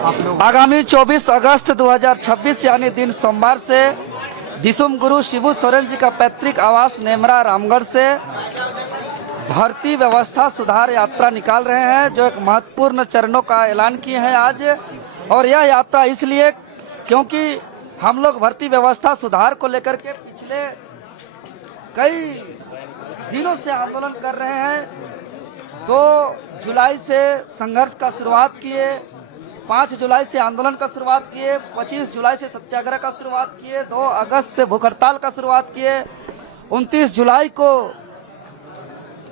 आगामी 24 अगस्त 2026 यानी दिन सोमवार से दिसुम गुरु शिबू सोरेन जी का पैतृक आवास नेमरा रामगढ़ से भर्ती व्यवस्था सुधार यात्रा निकाल रहे हैं, जो एक महत्वपूर्ण चरणों का ऐलान किए हैं आज। और यह यात्रा इसलिए क्योंकि हम लोग भर्ती व्यवस्था सुधार को लेकर के पिछले कई दिनों से आंदोलन कर रहे हैं। 2 जुलाई से संघर्ष का शुरुआत किए, 5 जुलाई से आंदोलन का शुरुआत किए, 25 जुलाई से सत्याग्रह का शुरुआत किए, 2 अगस्त से भूख हड़ताल का शुरुआत किए, 29 जुलाई को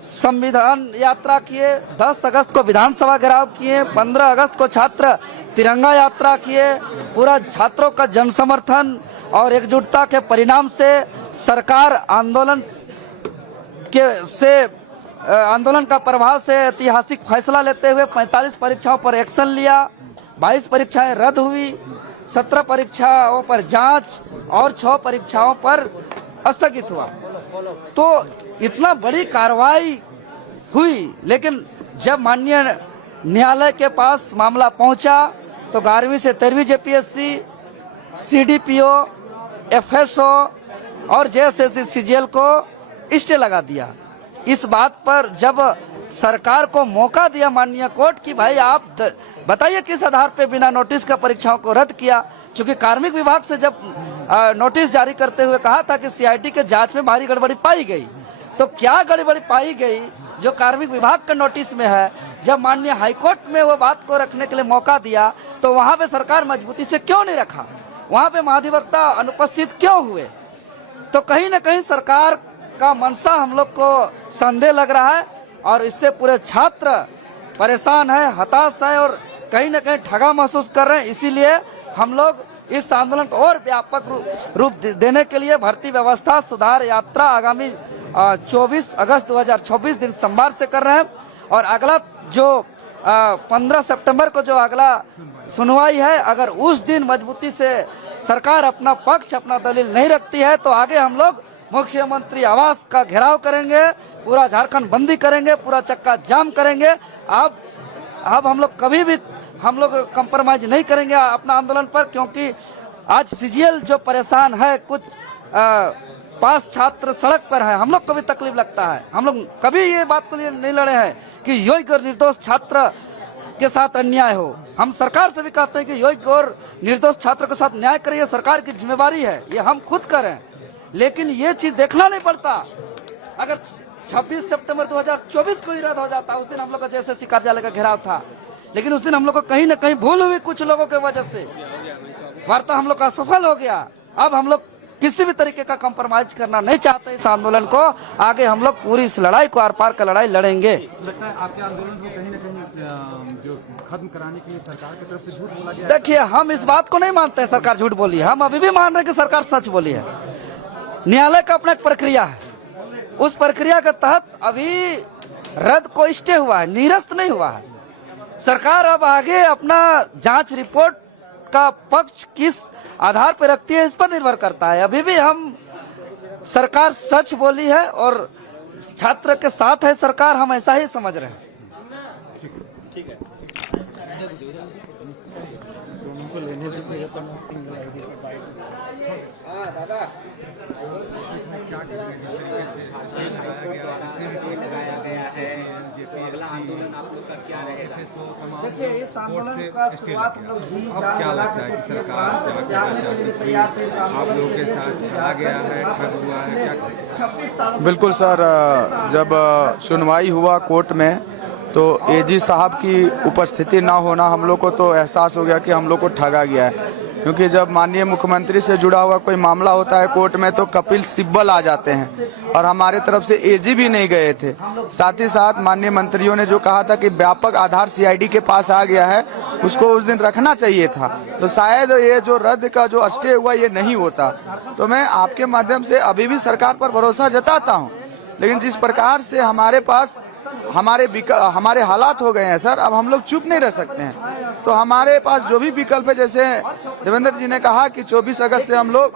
संविधान यात्रा किए, 10 अगस्त को विधानसभा घेराव किए, 15 अगस्त को छात्र तिरंगा यात्रा किए। पूरा छात्रों का जन समर्थन और एकजुटता के परिणाम से सरकार आंदोलन का प्रभाव से ऐतिहासिक फैसला लेते हुए 45 परीक्षाओं पर एक्शन लिया, 22 परीक्षाएं रद्द हुई, 17 परीक्षाओं पर जांच और 6 परीक्षाओं पर स्थगित हुआ। तो इतना बड़ी कार्रवाई हुई, लेकिन जब माननीय न्यायालय के पास मामला पहुंचा तो 11वीं से 13वीं जेपीएससी, सीडीपीओ, एफएसओ और जेएसएससी सीजीएल को स्टे लगा दिया। इस बात पर जब सरकार को मौका दिया माननीय कोर्ट की भाई आप बताइए किस आधार पे बिना नोटिस का परीक्षाओं को रद्द किया, क्योंकि कार्मिक विभाग से जब नोटिस जारी करते हुए कहा था कि सीआईटी के जांच में भारी गड़बड़ी पाई गई, तो क्या गड़बड़ी पाई गई जो कार्मिक विभाग के नोटिस में है? जब माननीय हाईकोर्ट में वो बात को रखने के लिए मौका दिया तो वहां पे सरकार मजबूती से क्यों नहीं रखा? वहां पे महाधिवक्ता अनुपस्थित क्यों हुए? तो कहीं न कहीं सरकार का मनसा हम लोग को संदेह लग रहा है और इससे पूरे छात्र परेशान है, हताश है और कहीं न कहीं ठगा महसूस कर रहे हैं। इसीलिए हम लोग इस आंदोलन को और व्यापक रूप देने के लिए भर्ती व्यवस्था सुधार यात्रा आगामी 24 अगस्त 2026 दिन सोमवार से कर रहे हैं। और अगला जो 15 सितंबर को जो अगला सुनवाई है, अगर उस दिन मजबूती से सरकार अपना पक्ष अपना दलील नहीं रखती है तो आगे हम लोग मुख्यमंत्री आवास का घेराव करेंगे, पूरा झारखंड बंदी करेंगे, पूरा चक्का जाम करेंगे। अब हम लोग कभी भी हम लोग कंप्रोमाइज नहीं करेंगे अपना आंदोलन पर, क्योंकि आज सीजीएल जो परेशान है, कुछ पास छात्र सड़क पर है, हम लोग को भी तकलीफ लगता है। हम लोग कभी ये बात को नहीं लड़े हैं कि योग्य और निर्दोष छात्र के साथ अन्याय हो। हम सरकार से भी कहते हैं कि योग्य और निर्दोष छात्र के साथ न्याय करिए, सरकार की जिम्मेवारी है, ये हम खुद करें। लेकिन ये चीज देखना नहीं पड़ता। अगर 26 सितंबर 2024 को ही रद्द हो जाता, उस दिन हम लोग का जेएसएससी कार्यालय का घेराव था, लेकिन उस दिन हम लोग को कहीं न कहीं भूल हुई कुछ लोगों के वजह से, वार्ता हम लोग का असफल हो गया। अब हम लोग किसी भी तरीके का कंप्रोमाइज करना नहीं चाहते इस आंदोलन को। आगे हम लोग पूरी इस लड़ाई को आर पार का लड़ाई लड़ेंगे। लगता है आपके आंदोलन को कहीं न कहीं जो खत्म कराने के लिए सरकार की तरफ से झूठ बोला गया। देखिए, हम इस बात को नहीं मानते हैं सरकार झूठ बोली है, हम अभी भी मान रहे हैं कि सरकार सच बोली है। न्यायालय का अपना एक प्रक्रिया है, उस प्रक्रिया के तहत अभी रद्द को स्टे हुआ है, निरस्त नहीं हुआ है। सरकार अब आगे अपना जांच रिपोर्ट का पक्ष किस आधार पर रखती है इस पर निर्भर करता है। अभी भी हम सरकार सच बोली है और छात्र के साथ है सरकार, हम ऐसा ही समझ रहे हैं। ठीक है। दादा देखिए, इस आंदोलन का शुरुआत हम लोग जी जान लगा के तैयार थे। आप लोगों के साथ चला गया है, ठग हुआ है क्या? 26 साल। बिल्कुल सर, जब सुनवाई हुआ कोर्ट में तो एजी साहब की उपस्थिति ना होना हम लोग को तो एहसास हो गया कि हम लोग को ठगा गया है। क्योंकि जब माननीय मुख्यमंत्री से जुड़ा हुआ कोई मामला होता है कोर्ट में तो कपिल सिब्बल आ जाते हैं और हमारे तरफ से एजी भी नहीं गए थे। साथ ही साथ माननीय मंत्रियों ने जो कहा था कि व्यापक आधार सीआईडी के पास आ गया है, उसको उस दिन रखना चाहिए था, तो शायद ये जो रद्द का जो स्टे हुआ ये नहीं होता। तो मैं आपके माध्यम से अभी भी सरकार पर भरोसा जताता हूँ, लेकिन जिस प्रकार से हमारे पास हमारे हालात हो गए हैं सर, अब हम लोग चुप नहीं रह सकते हैं। तो हमारे पास जो भी विकल्प है, जैसे देवेंद्र जी ने कहा कि 24 अगस्त से हम लोग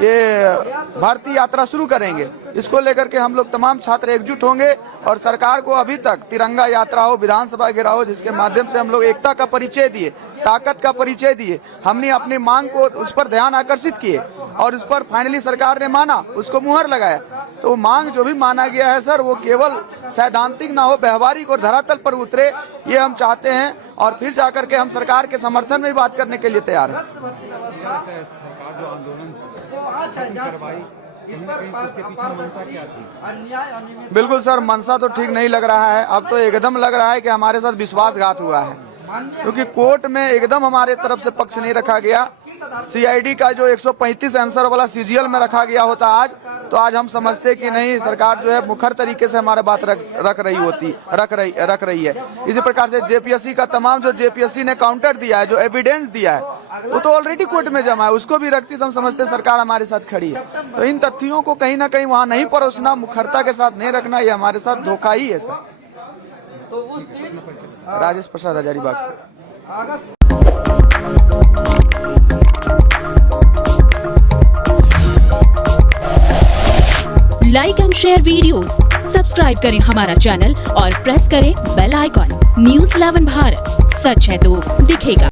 ये भारतीय यात्रा शुरू करेंगे, इसको लेकर के हम लोग तमाम छात्र एकजुट होंगे और सरकार को अभी तक तिरंगा यात्रा हो, विधानसभा घेराव हो, जिसके माध्यम से हम लोग एकता का परिचय दिए, ताकत का परिचय दिए, हमने अपनी मांग को उस पर ध्यान आकर्षित किए और उस पर फाइनली सरकार ने माना, उसको मुहर लगाया। तो मांग जो भी माना गया है सर, वो केवल सैद्धांतिक ना हो, व्यवहारिक और धरातल पर उतरे, ये हम चाहते हैं। और फिर जाकर के हम सरकार के समर्थन में बात करने के लिए तैयार हैं। सरकार जो आंदोलन करवाई, उसके पीछे मंशा क्या थी? बिल्कुल सर, मनसा तो ठीक नहीं लग रहा है। अब तो एकदम लग रहा है कि हमारे साथ विश्वासघात हुआ है, क्योंकि कोर्ट में एकदम हमारे तरफ से पक्ष नहीं रखा गया। सीआईडी का जो 135 आंसर वाला सीजीएल में रखा गया होता आज, तो आज हम समझते कि नहीं, सरकार जो है मुखर तरीके से हमारे बात रख रही है। इसी प्रकार से जेपीएससी का तमाम जो जेपीएससी ने काउंटर दिया है, जो एविडेंस दिया है, वो तो ऑलरेडी कोर्ट में जमा है, उसको भी रखती तो हम समझते सरकार हमारे साथ खड़ी है। तो इन तथ्यों को कहीं ना कहीं वहाँ नहीं परोसना, मुखरता के साथ नहीं रखना, ये हमारे साथ धोखा ही है सर। तो उस दिन राजेश प्रसाद हजारीबाग से। अगस्त like and share videos, subscribe करें हमारा चैनल और प्रेस करें बेल आइकॉन। News 11 भारत, सच है तो दिखेगा।